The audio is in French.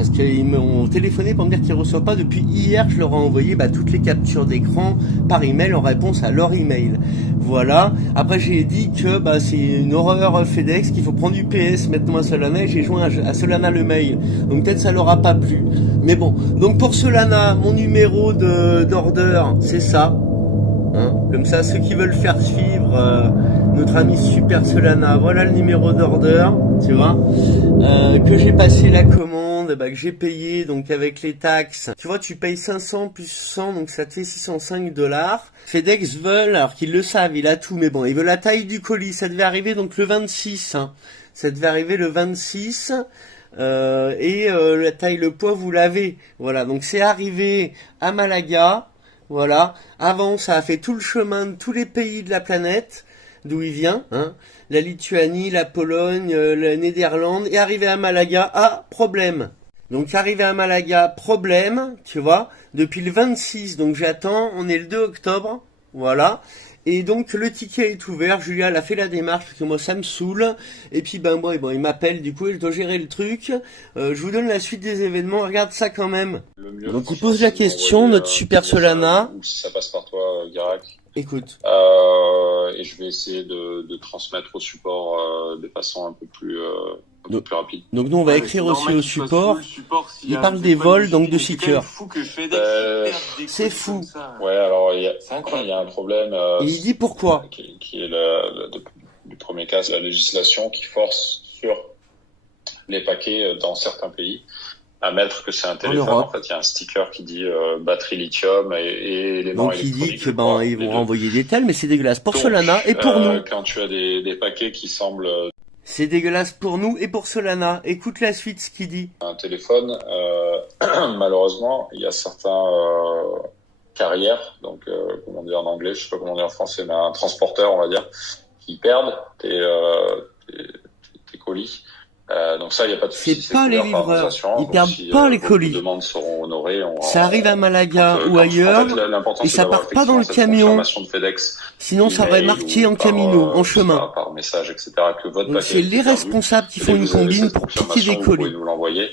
Parce qu'ils m'ont téléphoné pour me dire qu'ils ne reçoivent pas. Depuis hier, je leur ai envoyé toutes les captures d'écran par email en réponse à leur email. Voilà. Après, j'ai dit que c'est une horreur FedEx, qu'il faut prendre du PS maintenant à Solana. Et j'ai joint à Solana le mail. Donc peut-être ça leur a pas plu. Mais bon. Donc pour Solana, mon numéro d'order, c'est ça. Hein, comme ça, ceux qui veulent faire suivre notre ami Super Solana, voilà le numéro d'order, tu vois, que j'ai passé la commande, que j'ai payé, donc avec les taxes, tu vois, tu payes 500 plus 100, donc ça te fait 605 $. FedEx veulent, alors qu'ils le savent, il a tout, mais bon, ils veulent la taille du colis, ça devait arriver donc le 26, hein. Ça devait arriver le 26, la taille, le poids, vous l'avez, voilà, donc c'est arrivé à Malaga. Voilà. Avant, ça a fait tout le chemin de tous les pays de la planète, d'où il vient, hein. La Lituanie, la Pologne, la Néderlande, et arrivé à Malaga, problème. Donc arrivé à Malaga, problème, tu vois, depuis le 26, donc j'attends, on est le 2 octobre, voilà. Et donc le ticket est ouvert, Julia elle a fait la démarche parce que moi ça me saoule. Et puis moi il m'appelle du coup et je dois gérer le truc. Je vous donne la suite des événements, regarde ça quand même. Donc il pose la question, notre Super Solana. Ou si ça passe par toi, Guirac. Écoute. Et je vais essayer de transmettre au support de façon un peu plus rapide. Donc nous on va écrire aussi au support. Il parle des vols, donc de seeker. C'est fou. Ouais, alors il y a un problème. Et il dit pourquoi qui est du premier cas, c'est la législation qui force sur les paquets dans certains pays à mettre que c'est un téléphone. En fait, il y a un sticker qui dit batterie lithium et éléments électroniques. Donc il dit que ils vont renvoyer des tels, mais c'est dégueulasse pour Solana et pour nous. Quand tu as des paquets qui semblent c'est dégueulasse pour nous et pour Solana. Écoute la suite, ce qu'il dit. Un téléphone, malheureusement, il y a certains carrières, donc comment dire en anglais, je sais pas comment dire en français, mais un transporteur, on va dire, qui perdent tes colis. Donc ça, il n'y a pas de souci. C'est pas les livreurs. Ils perdent pas les colis. Les demandes seront honorées. Ça arrive à Malaga ou ailleurs. Et ça part pas dans le camion. Sinon, ça aurait marqué en camino, en chemin. Par message, etc. Que votre donc c'est les responsables qui font une combine pour piquer des colis. Vous pouvez nous l'envoyer.